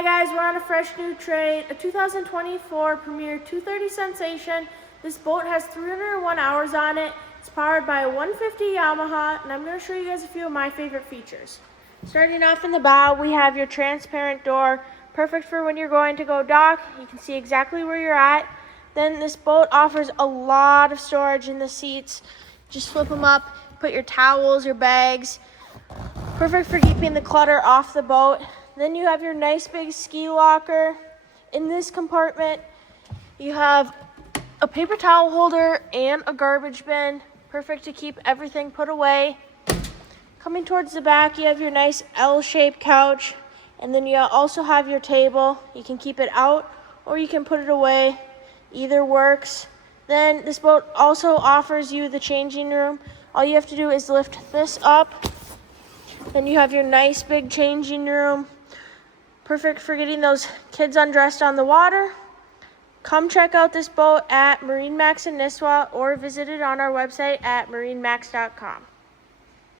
Hi guys, we're on a fresh new trade, a 2024 Premier 230 Sunsation. This boat has 301 hours on it. It's powered by a 150 Yamaha, and I'm going to show you guys a few of my favorite features. Starting off in the bow, we have your transparent door, perfect for when you're going to go dock. You can see exactly where you're at. Then this boat offers a lot of storage in the seats. Just flip them up, put your towels, your bags. Perfect for keeping the clutter off the boat. Then you have your nice big ski locker. In this compartment, you have a paper towel holder and a garbage bin. Perfect to keep everything put away. Coming towards the back, you have your nice L-shaped couch. And then you also have your table. You can keep it out or you can put it away. Either works. Then this boat also offers you the changing room. All you have to do is lift this up. Then you have your nice big changing room. Perfect for getting those kids undressed on the water. Come check out this boat at MarineMax Nisswa or visit it on our website at MarineMax.com.